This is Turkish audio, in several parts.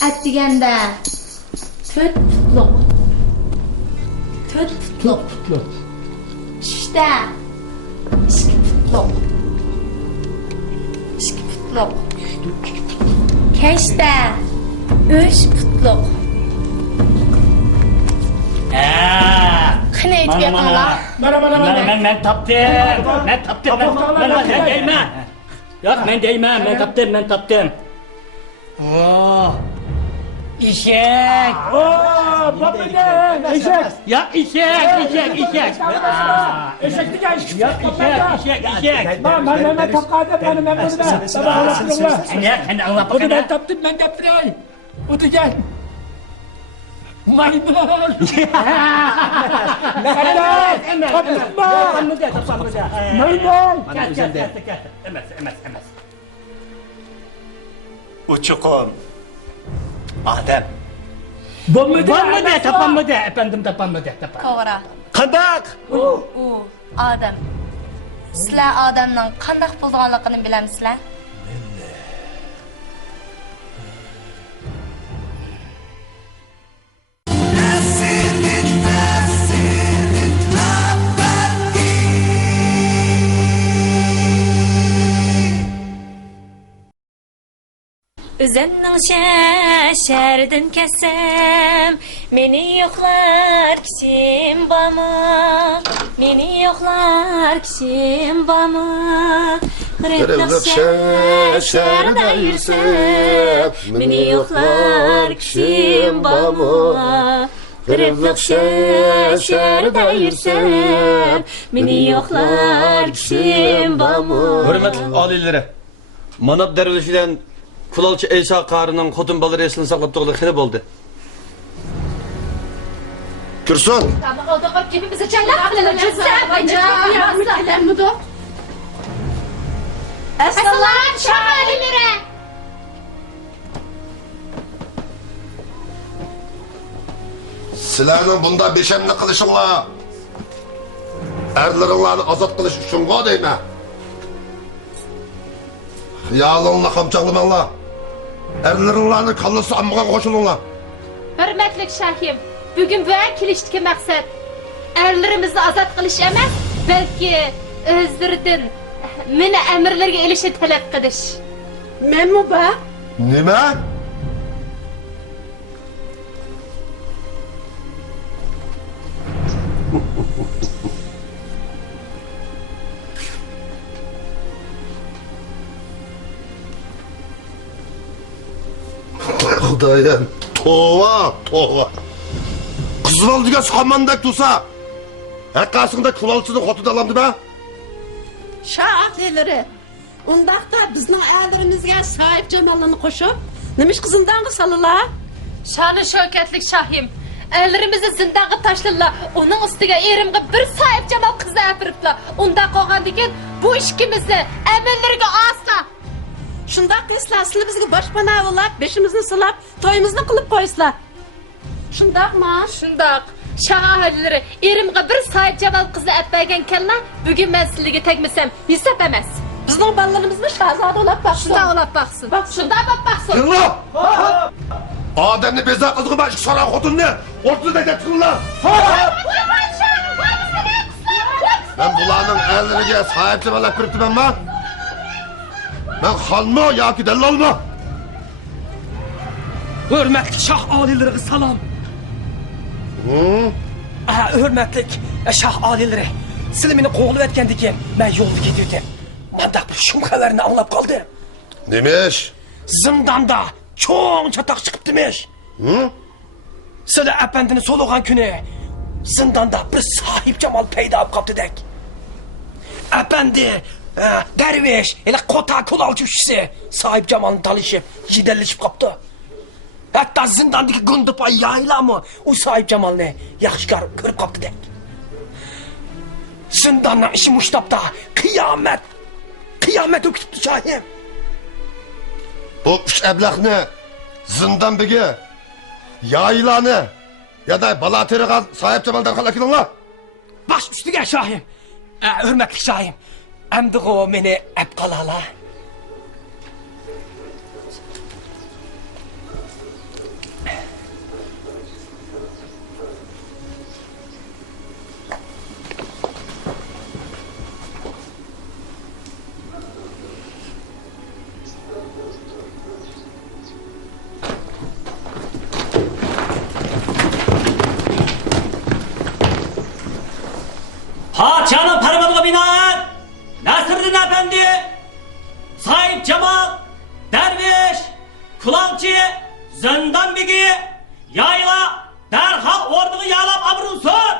At degende 4 putluk. 4 putluk. Tushda 2 putluk. 2 putluk. Kechda 3 putluk. Qani aytib bertinglar. Men tapdım. Men deyman. Yok men deyman, men tapdım. Oo. İşek. Oo, babine, eşek. Ya işek. Eşekli gel. Ya işek. Ben tapkadım, benim memnunum ben. Sabah anlatırım ben. Sen anlat Bunu ben bakayım. taptım, ben taptım. Otur gel. Maymun. Kapatma. Tapma. Maymun. Gel. Emez. Uçukum. Adem. Tapanmadı, tapanmadı. Efendim tapanmadı. To'g'ri. Kandak. U odam. Sizlar odamning qanday bo'lganligini bilamsizlar? Üzümning şerden kesem, meni yo'qlar kishim bormi? Meni yo'qlar kishim bormi? G'iriblik sharda yursam, meni yo'qlar kishim bormi? G'iriblik sharda yursam, meni yo'qlar kishim bormi? Hürmetli alileri, Manap dervişiyle Kulalçı İsa Karı'nın kotun balı resmini saklattığı xili oldu. Kürsun. Assalam şahalilere. Sizlerinin bunda beşemli kılışınla erlerinlerini azat kılış üçün go deyme. Hıyalınla kamçaklamanla erlerinlerini kallası ammağa koşulunla. Hürmetlik Şahim, bugün bu kelişdiki maksat erlerimizni azat qilish emas, balki o'zlaridan meni amirlarga ilishni talab qilish. Men mi bak? Nime? Xudayam, tova. Kızıl aldıga samandak tutsa, hakkasında kulalçının xotu alamdı be? Şahateleri. Ondaqda bizning erlerimizga sahip Cemal'ını koşup, nemiş kızından kısalılar? Şanı şöketlik Şahim, erlerimizni zindanga tashladilar, uning ustiga erimga bir sahip Cemal qizni apiribdilar. Unda qolgandikin bu ishkimizni amirlarga asla. Şundaq desler, sizlar bizga boshpana olab, beşimizni silab, toyimizni qilib qo'ysizlar. Şundaq mı? Shundoq, Şah ahalilari, erimga bir sahip Cemal qizni apbergan kalla, bugun men sizlarga tegmasam hisob emas. Bizning balalarimizni shahzoda olab baxsın. Shundoq olib baxsin. Shundoq olib baxsin. Kırla! Ademli bezak kızgı başı saran xotunni ortada da kırla! Ben bulanın erlerine sahip cemalak kırıptım ama ben xanma yoki dallolma. Hürmetli şah alileri salam. Hürmetli şah alileri. Siz meni qo'g'lab aytgandikin, men yo'lda ketdim. Manda shumkalarni anglab qoldim. Demiş? Zindanda cho'ng chatoq chiqibdimish. Sizlar apandini so'lg'an kuni zindonda bir sahip Cemal paydo bo'lib qolibdi-dak. Apandi darvesh, ela qota kulolchi uchisi sahip Cemalni talishib, jidallashib qolibdi. Hatta zindondagi Gundupay yaylami u sahip Cemalni yaxshi ko'rib qolibdi-dak. Zindonning ishi mushtobda qiyomat o'kitibdi Shohim. Bu üç eblakni zindan begi yaylanı ya da balateriga sahip cemaldan kalakilonlar. Baş üstüge Şahim. Hürmetli Şahim. Emdi o meni ep kalala. Padişahın paramadına binaen Nasreddin Efendi, Sahip Cemal, Derviş, Kulakçı, Zindan Bigi, Yayla, derhal ordunu yağlap abrunsun.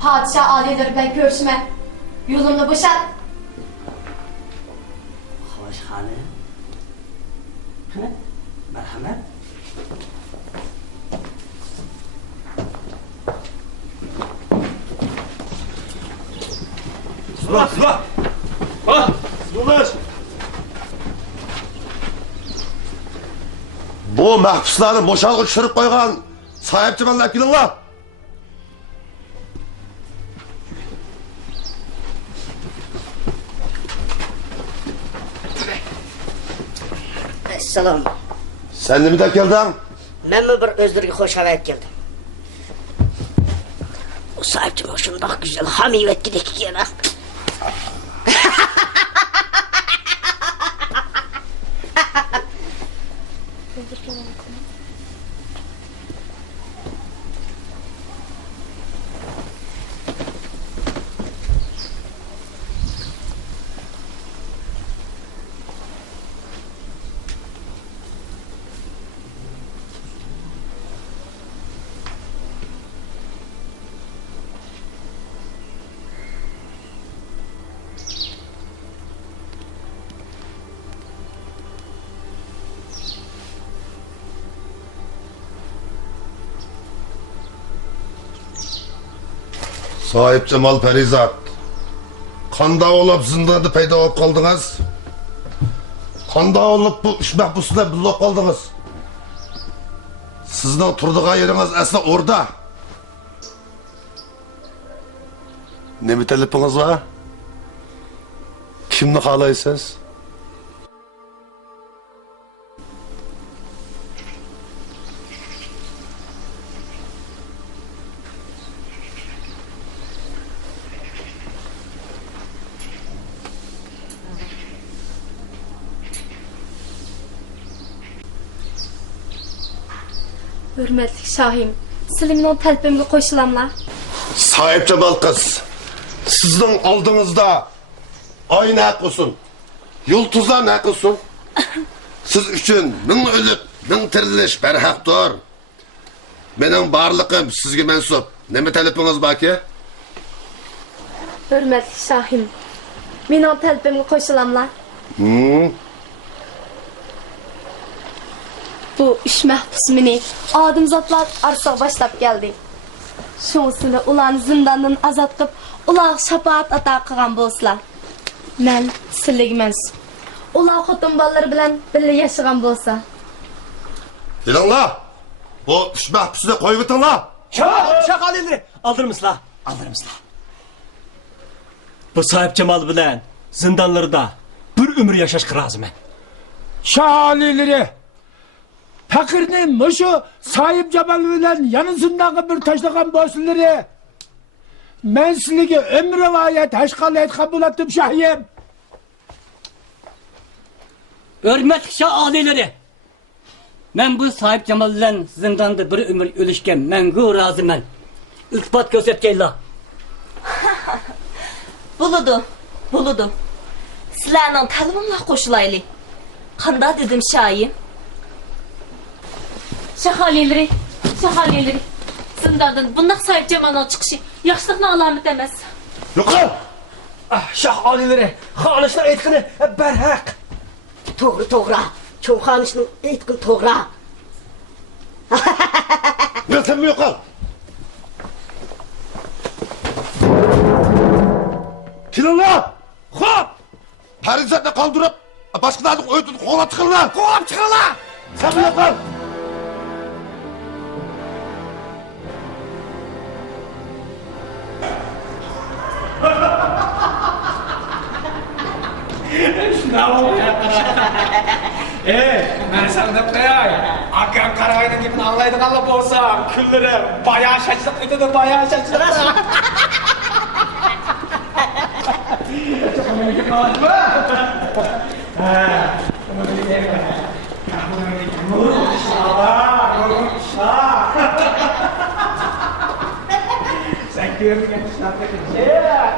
Padişah alileri bilen görüşme. Yolumda boşalt. Hoş hanım. Merhamet. Sıla. Sılaş. Bu mahpuslarni boşalg'ich tushirib qo'ygan sohibchamonlar kelinglar. Assalom. Sen nimadan kelding? Men bir o'zlariga xushxabar keldim. O sahipçim shundoq güzel hamivatgidek ekan. Sohibchamal Parizat. Qanday olib zindonda paydo bo'lib qoldingiz? Qanday olib bu uch mahbusni birga qoldingiz? Sizning turdigan yeringiz asli orda. Nima talabingiz var? Kimni xohlaysiz? Hürmetli Şahim, Silimin talpimga qo'shilamlar. Sohibchamal qiz, sizning oldingizda oy naq bo'lsin, yulduzlar naq bo'lsin. Siz uchun ming o'lib, ming tirilish barhaqdir. Mening barligim sizga mansub. Nima talabingiz borki? Hürmetli Şahim, mening talpimga qo'shilamlar. Bu üç mahbus meni odamzodlar orasiga boshlab keldi. Shunisiga ularni zindondan ozod qilib, ularga shafaat ato qilgan bo'lsalar. Men sizlarga mansub. Ular xotin bolalari bilan birga yashagan bo'lsa. Kelinglar. Bu uch mahbusni qo'yib o'tinglar. Şah alileri. Aldırmışlar. Aldırmışlar. Bu sahip Cemal bilen zindanlarda bir ömür yaşaşkı razı men. Şahalileri. Fakirnin muşu sahip Cemal bilen yanısından bir taşlagan boşları. Men sizlarga ömrü vayet haşqal aytgan bo'ladim Şahiyem. Hürmetli şah alileri. Men bu sahip Cemal bilen zindanda bir ömür ölüşken mengu razı men. İltifat gösterkeyla. Buludu. Sizlarning talabimlar qo'shilayli. Qanday dedim Şahim? Şahalileri. Zindondan bundoq sahip Cemalning chiqishi yaxshilikning alomati emas. Yo'qol. Şah alileri, xanışlar etkini berhaq. To'g'ri. Cho'xonishning aytqin to'g'ri. Bilsin yo'qol. Kelinglar. Xo'p. Parizatni qoldirib, boshqalarning o'yinini qo'g'lab chiqinglar. Qo'g'lab chiqinglar. Sen yo'qol. Ben sana da koyay. Akam karaydı gibi anlaydık Allah bolsa. Külleri bayağı şaşırdık dedi bayağı şaşırdık. Sen gördün ya.